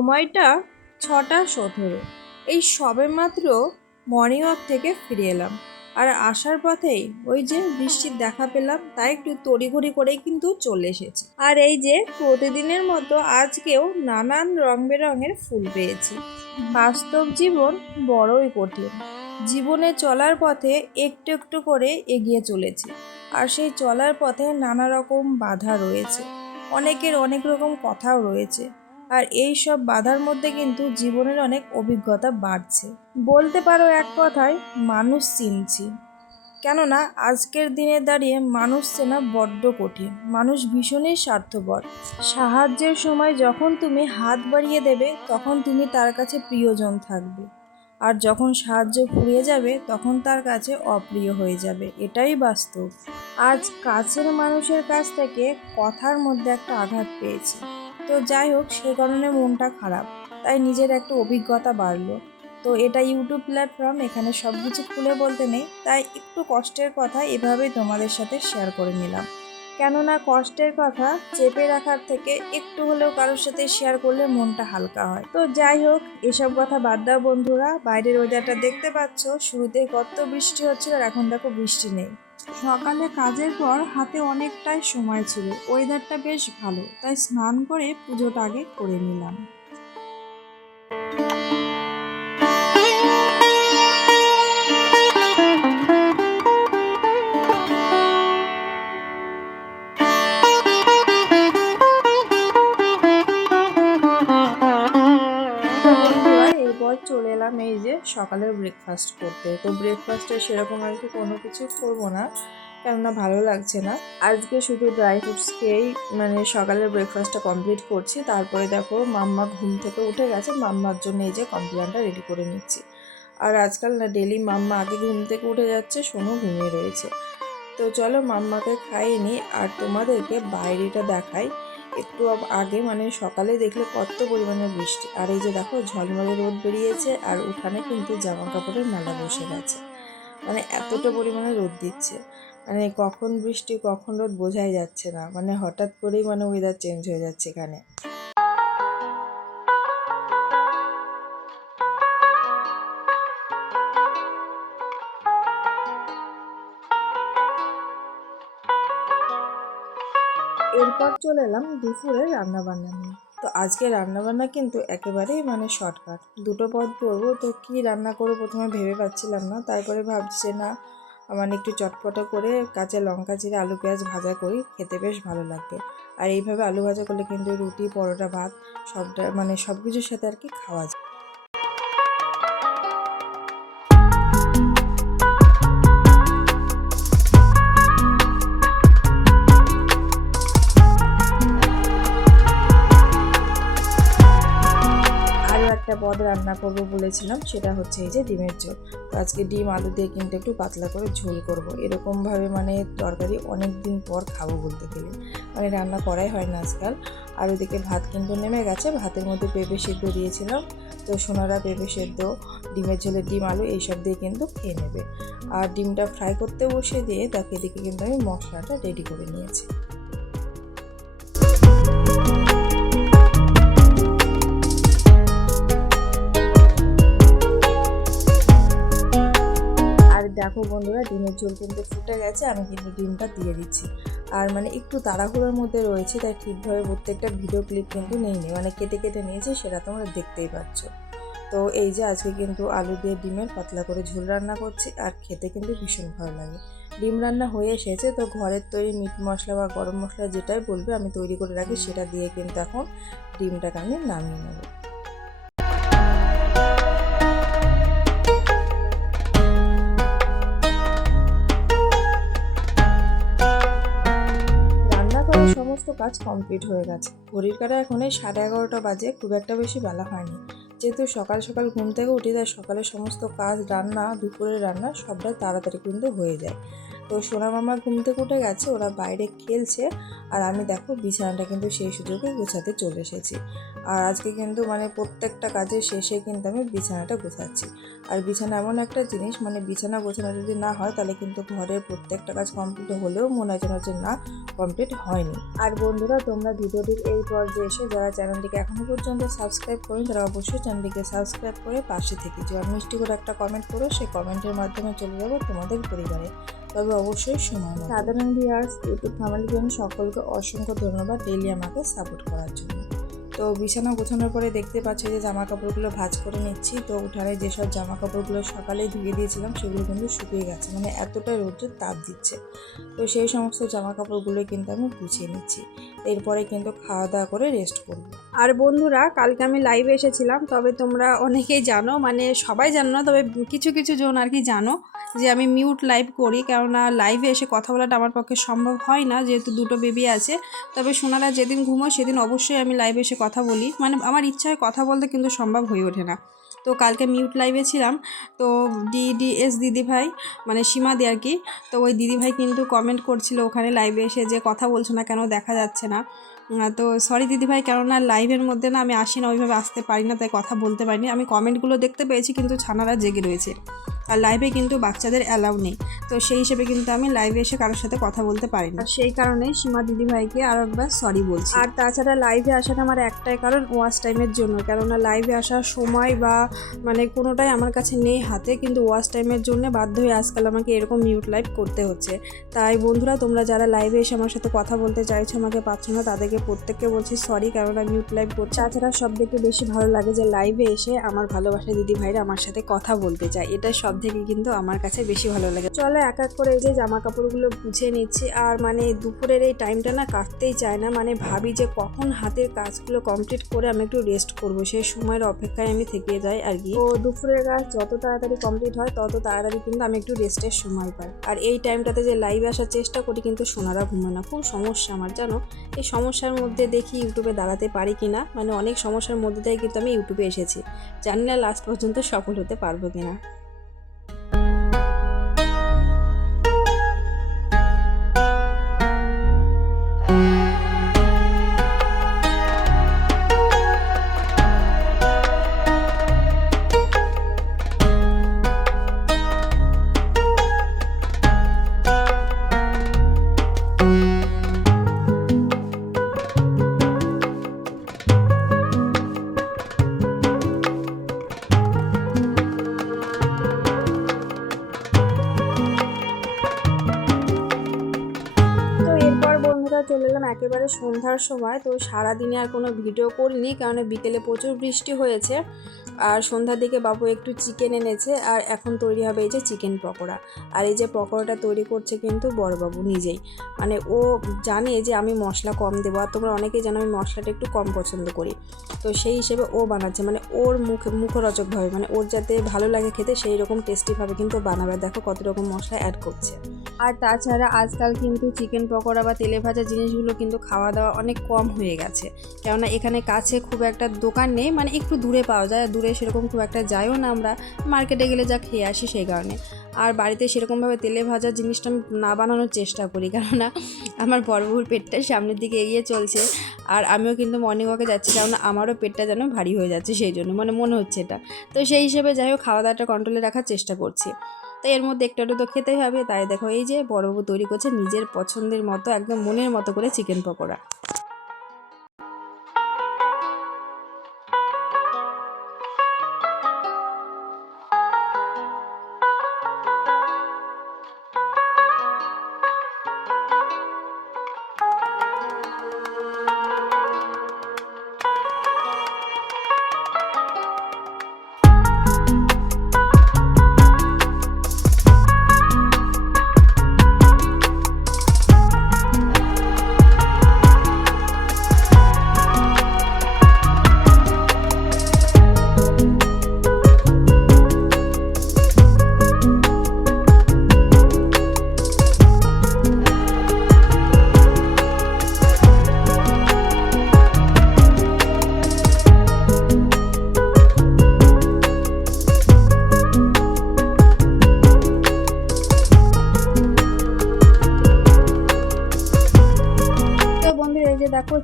সময়টা ছটা সতেরো। এই সবে মাত্র মর্নিং ওয়াক থেকে ফিরে এলাম। আর আসার পথেই ওই যে বৃষ্টির দেখা পেলাম তাই একটু তড়িঘড়ি করেই কিন্তু চলে এসেছি। আর এই যে প্রতিদিনের মতো আজকেও নানান রং বেরঙের ফুল পেয়েছি। বাস্তব জীবন বড়ই কঠিন। জীবনে চলার পথে একটু একটু করে এগিয়ে চলেছি। আর সেই চলার পথে নানা রকম বাধা রয়েছে। অনেকের অনেক রকম কথাও রয়েছে। আর এই সব বাধার মধ্যে কিন্তু জীবনের অনেক অভিজ্ঞতা বাড়ছে। বলতে পারো এক কথায়, মানুষ চিনছি। কেননা, আজকের দিনে দাঁড়িয়ে মানুষ চেনা বড্ড কঠিন। মানুষ ভীষণই স্বার্থপর। সাহায্যের সময় যখন তুমি হাত বাড়িয়ে দেবে, তখন তুমি তার কাছে প্রিয়জন থাকবে। আর যখন সাহায্য ফুরিয়ে যাবে, তখন তার কাছে অপ্রিয় হয়ে যাবে। এটাই বাস্তব। আজ কাছের মানুষের কাছ থেকে কথার মধ্যে একটা আঘাত পেয়েছি। তো যাই হোক সে কারণে মনটা খারাপ। তাই নিজের একটা অভিজ্ঞতা বাড়লো। তো এটা ইউটিউব প্ল্যাটফর্ম, এখানে সব কিছু খুলে বলতে নেই। তাই একটু কষ্টের কথা এভাবেই তোমাদের সাথে শেয়ার করে নিলাম। কেননা কষ্টের কথা চেপে রাখার থেকে একটু হলেও কারোর সাথে শেয়ার করলে মনটা হালকা হয়। তো যাই হোক, এসব কথা বাদ দাও বন্ধুরা। বাইরের ওয়েদারটা দেখতে পাচ্ছ। শুরুতে কত বৃষ্টি হচ্ছিল আর এখন দেখো বৃষ্টি নেই। সকালে কাজের পর হাতে অনেকটাই সময় ছিল। ওয়েদারটা বেশ ভালো, তাই স্নান করে পুজোটা আগে করে নিলাম। সকালের ব্রেকফাস্ট করতে। তো ব্রেকফাস্টে সেরকম আর কি কোনো কিছু করব না, কেননা ভালো লাগছে না। আজকে শুধু ড্রাই ফ্রুটস খেয়েই মানে সকালের ব্রেকফাস্টটা কমপ্লিট করছি। তারপরে দেখো মাম্মা ঘুম থেকে উঠে গেছে, মাম্মার জন্য এই যে কমপ্লেনটা রেডি করে নিচ্ছি। আর আজকাল না ডেলি মাম্মা আগে ঘুম থেকে উঠে যাচ্ছে, সোনু ঘুমিয়ে রয়েছে। তো চলো মাম্মাকে খাইয়ে নিই, আর তোমাদেরকে বাইরেটা দেখাই। একটু আগে মানে সকালে দেখলে কত পরিমাণে বৃষ্টি। আর এই যে দেখো ঝলমলে রোদ বেরিয়েছে আর উঠানে কিন্তু জামা কাপড়ের মেলা বসে গেছে। মানে এতটা পরিমাণে রোদ দিচ্ছে। মানে কখন বৃষ্টি, কখন রোদ বোঝাই যাচ্ছে না। মানে হঠাৎ করেই মানে ওয়েদার চেঞ্জ হয়ে যাচ্ছে এখানে। চলে এলাম দুপুরে রান্নাবান্না নিয়ে। তো আজকে রান্নাবান্না কিন্তু একেবারেই মানে শর্টকাট দুটো পদ করব তো কি রান্না করব প্রথমে ভেবে পাচ্ছিলাম না। তারপরে ভাবছি, না মানে একটু চটপটা করে কাঁচা লঙ্কা চিরে আলু, পেঁয়াজ ভাজা করি, খেতে বেশ ভালো লাগবে। আর এইভাবে আলু ভাজা করলে কিন্তু রুটি, পরোটা, ভাত সবটা মানে সব কিছুর সাথে আর কি খাওয়া যায়। পদ রান্না করব বলেছিলাম, সেটা হচ্ছে এই যে ডিমের ঝোল। তো আজকে ডিম, আলু দিয়ে কিন্তু একটু পাতলা করে ঝোল করব। এরকমভাবে মানে তরকারি অনেক দিন পর খাব বলতে গেলে। মানে রান্না করাই হয় না আজকাল। আর ওদিকে ভাত কিন্তু নেমে গেছে, ভাতের মধ্যে পেঁপে সেদ্ধ দিয়েছিলাম। তো সোনারা পেঁপে সেদ্ধ, ডিমের ঝোলের ডিম, আলু, এইসব দিয়ে কিন্তু খেয়ে নেবে। আর ডিমটা ফ্রাই করতে বসে দিয়ে তাকে এদিকে কিন্তু আমি মশলাটা রেডি করে নিয়েছি। দেখো বন্ধুরা, ডিমের ঝোল কিন্তু ফুটে গেছে, আমি কিন্তু ডিমটা দিয়ে দিচ্ছি। আর মানে একটু তাড়াহুড়োর মধ্যে রয়েছে, তাই ঠিকভাবে প্রত্যেকটা ভিডিও ক্লিপ কিন্তু নেইনি। মানে কেটে কেটে নিয়েছি, সেটা তোমরা দেখতেই পাচ্ছ। তো এই যে আজকে কিন্তু আলু দিয়ে ডিমের পাতলা করে ঝোল রান্না করছি, আর খেতে কিন্তু ভীষণ ভালো লাগে। ডিম রান্না হয়ে এসেছে, তো ঘরের তৈরি মিট মশলা বা গরম মশলা যেটাই বলবে, আমি তৈরি করে রাখি, সেটা দিয়ে কিন্তু এখন ডিমটাকে আমি নামিয়ে নেব। সমস্ত কাজ কমপ্লিট হয়ে গেছে। ঘড়ির কাটা এখন এই সাড়ে এগারোটা বাজে, খুব একটা বেশি বেলা হয়নি। যেহেতু সকাল সকাল ঘুম থেকে উঠি, তাই সকালে সমস্ত কাজ, রান্না, দুপুরের রান্না সবটাই তাড়াতাড়ি কিন্তু হয়ে যায়। তো সোনা মামা ঘুম থেকে উঠে গেছে, ওরা বাইরে খেলছে আর আমি দেখো বিছানাটা কিন্তু সেই সুযোগে গোছাতে চলে এসেছি। আর আজকে কিন্তু মানে প্রত্যেকটা কাজের শেষে কিন্তু আমি বিছানাটা গোছাচ্ছি। আর বিছানা এমন একটা জিনিস মানে বিছানা গোছানো যদি না হয়, তাহলে কিন্তু ঘরের প্রত্যেকটা কাজ কমপ্লিট হলেও মনে হয় যেন না কমপ্লিট হয়নি। আর বন্ধুরা, তোমরা ভিডিওটির এই পর্যায়ে এসে যারা চ্যানেলটিকে এখনও পর্যন্ত সাবস্ক্রাইব করেন, তারা অবশ্যই চ্যানেলটিকে সাবস্ক্রাইব করে পাশে থেকে যে মিষ্টি করে একটা কমেন্ট করো, সেই কমেন্টের মাধ্যমে চলে যাব তোমাদের পরিবারে। তবে অবশ্যই সময়। সাধারণ ভিউয়ার্স ইউটিউব ফ্যামিলি জন্য সকলকে অসংখ্য ধন্যবাদ ডেইলি আমাকে সাপোর্ট করার জন্য। তো বিছানা গোছানোর পরে দেখতে পাচ্ছি যে জামা কাপড়গুলো ভাজ করে নিচ্ছি। তো উঠানে যেসব জামা কাপড়গুলো সকালেই ধুয়ে দিয়েছিলাম সেগুলো কিন্তু শুকিয়ে গেছে মানে এতটা রোদ্রের তাপ দিচ্ছে। তো সেই সমস্ত জামা কাপড়গুলো কিন্তু আমি গুছিয়ে নিচ্ছি। এরপরে কিন্তু খাওয়া দাওয়া করে রেস্ট করব। আর বন্ধুরা কালকে আমি লাইভে এসেছিলাম তবে তোমরা অনেকেই জানো মানে সবাই জানো না তবে কিছু কিছু জন আর কি জানো। যে আমি মিউট লাইভ করি, কেননা লাইভে এসে কথা বলাটা আমার পক্ষে সম্ভব হয় না, যেহেতু দুটো বেবি আছে। তবে সোনারা যেদিন ঘুমোয়, সেদিন অবশ্যই আমি লাইভে এসে কথা বলি। মানে আমার ইচ্ছা হয় কথা বলতে কিন্তু সম্ভব হয়ে ওঠে না। তো কালকে মিউট লাইভে ছিলাম, তো ডিডিএস দিদিভাই মানে সীমাদি আর কি, তো ওই দিদিভাই কিন্তু কমেন্ট করছিল ওখানে লাইভে এসে যে কথা বলছো না কেন, দেখা যাচ্ছে না। তো সরি দিদিভাই, কেননা লাইভের মধ্যে না আমি আসি না, ওইভাবে আসতে পারি না, তাই কথা বলতে পারিনি। আমি কমেন্টগুলো দেখতে পেয়েছি, কিন্তু ছানারা জেগে রয়েছে। আর লাইভে কিন্তু বাচ্চাদের অ্যালাউ নেই। তো সেই হিসেবে কিন্তু আমি লাইভে এসে কারোর সাথে কথা বলতে পারি না সেই কারণে সীমা দিদিভাইকে আরও একবার সরি বলছি। আর তাছাড়া লাইভে আসাটা আমার একটাই কারণ ওয়াচ টাইমের জন্য। কেননা লাইভে আসার সময় বা মানে কোনোটাই আমার কাছে নেই হাতে, কিন্তু ওয়াচ টাইমের জন্য বাধ্য হয়ে আজকাল আমাকে এরকম মিউট লাইভ করতে হচ্ছে। তাই বন্ধুরা, তোমরা যারা লাইভে এসে আমার সাথে কথা বলতে চাইছো, আমাকে পাচ্ছ না, তাদেরকে প্রত্যেককে বলছি সরি কেননা মিউট লাইভ করছে। তাছাড়া সব থেকে বেশি ভালো লাগে যে লাইভে এসে আমার ভালোবাসা দিদি ভাইরা আমার সাথে কথা বলতে চায়। এটা সব থেকে কিন্তু আমার কাছে বেশি ভালো লাগে। চলো এক এক করে এই যে জামা কাপড়গুলো গুছিয়ে নিচ্ছি। আর মানে দুপুরের এই টাইমটা না কাটতেই চায় না। মানে ভাবি যে কখন হাতের কাজগুলো কমপ্লিট করে আমি একটু রেস্ট করব। সেই সময়ের অপেক্ষায় আমি থেকে যাই আর কি। তো দুপুরের কাজ যত তাড়াতাড়ি কমপ্লিট হয়, তত তাড়াতাড়ি কিন্তু আমি একটু রেস্টের সময় পাই। আর এই টাইমটাতে যে লাইভে আসার চেষ্টা করি কিন্তু সোনারা ঘুমোয় না। খুব সমস্যা আমার, জানো? এই সমস্যার মধ্যে দেখি ইউটিউবে দাঁড়াতে পারি কি না মানে অনেক সমস্যার মধ্যে দিয়ে কিন্তু আমি ইউটিউবে এসেছি। জানি না লাস্ট পর্যন্ত সফল হতে পারব কিনা। সময় তো সারাদিনে আর কোনো ভিডিও করিনি কারণ বিকেলে প্রচুর বৃষ্টি হয়েছে। আর সন্ধ্যার দিকে বাবু একটু চিকেন এনেছে, আর এখন তৈরি হবে এই যে চিকেন পকোড়া। আর এই যে পকোড়াটা তৈরি করছে কিন্তু বড়বাবু নিজেই। মানে ও জানে যে আমি মশলা কম দেবো, আর তোমরা অনেকেই জানো আমি মশলাটা একটু কম পছন্দ করি। তো সেই হিসেবে ও বানাচ্ছে মানে ওর মুখ, মুখরোচকভাবে মানে ওর যাতে ভালো লাগে খেতে সেই রকম টেস্টিভাবে কিন্তু বানাবে। দেখো কত রকম মশলা অ্যাড করছে। আর তাছাড়া আজকাল কিন্তু চিকেন পকোড়া বা তেলে ভাজা জিনিসগুলো কিন্তু খাওয়া দাওয়া অনেক কম হয়ে গেছে। কেননা এখানে কাছে খুব একটা দোকান নেই মানে একটু দূরে পাওয়া যায় দূরে সেরকম খুব একটা যাইও না আমরা। মার্কেটে গেলে যা খেয়ে আসি সেই কারণে। আর বাড়িতে সেরকমভাবে তেলে ভাজা জিনিসটা আমি না বানানোর চেষ্টা করি, কেননা আমার বড়বুর পেটটা সামনের দিকে এগিয়ে চলছে। আর আমিও কিন্তু মর্নিং ওয়াকে যাচ্ছি, কেননা আমারও পেটটা যেন ভারী হয়ে যাচ্ছে সেই জন্য মানে মনে হচ্ছে এটা। তো সেই হিসেবে যাই হোক খাওয়া দাওয়াটা কন্ট্রোলে রাখার চেষ্টা করছি। তো এর মধ্যে একটু একটু তো খেতেই হবে। তাই দেখো, এই যে বড়বাবু তৈরি করছে নিজের পছন্দের মতো, একদম মনের মতো করে চিকেন পকোড়া।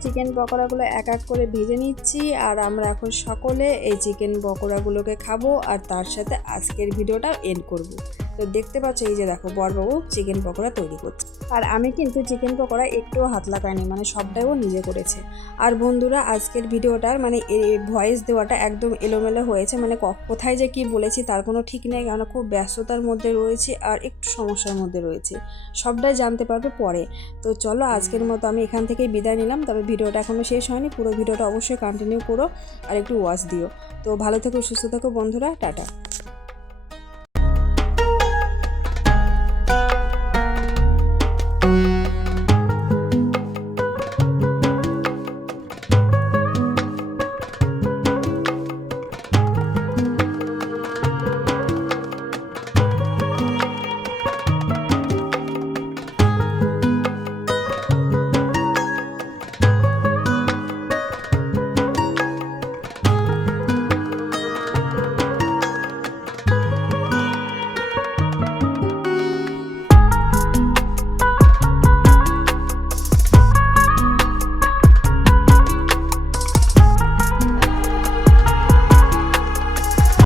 চিকেন পকোড়াগুলো এক এক করে ভেজে নিচ্ছি আর আমরা এখন সকলে এই চিকেন পকোড়াগুলোকে খাব আর তার সাথে আজকের ভিডিওটা এন্ড করব। তো দেখতে পাচ্ছ এই যে দেখো, বরবাবু চিকেন পকোড়া তৈরি করছে। আর আমি কিন্তু চিকেন পকোড়া একটুও হাত লাগাইনি মানে সবটাই ও নিজে করেছে। আর বন্ধুরা, আজকের ভিডিওটার মানে ভয়েস দেওয়াটা একদম এলোমেলো হয়েছে মানে কোথায় যে কি বলেছি তার কোনো ঠিক নেই, কারণ খুব ব্যস্ততার মধ্যে রয়েছে আর একটু সমস্যার মধ্যে রয়েছে। সবটাই জানতে পারবে পরে। তো চলো, আজকের মতো আমি এখান থেকে বিদায় নিলাম। তবে ভিডিওটা এখনও শেষ হয়নি, পুরো ভিডিওটা অবশ্যই কন্টিনিউ করো আর একটু ওয়াচ দিও। তো ভালো থেকো, সুস্থ থেকো বন্ধুরা, টাটা।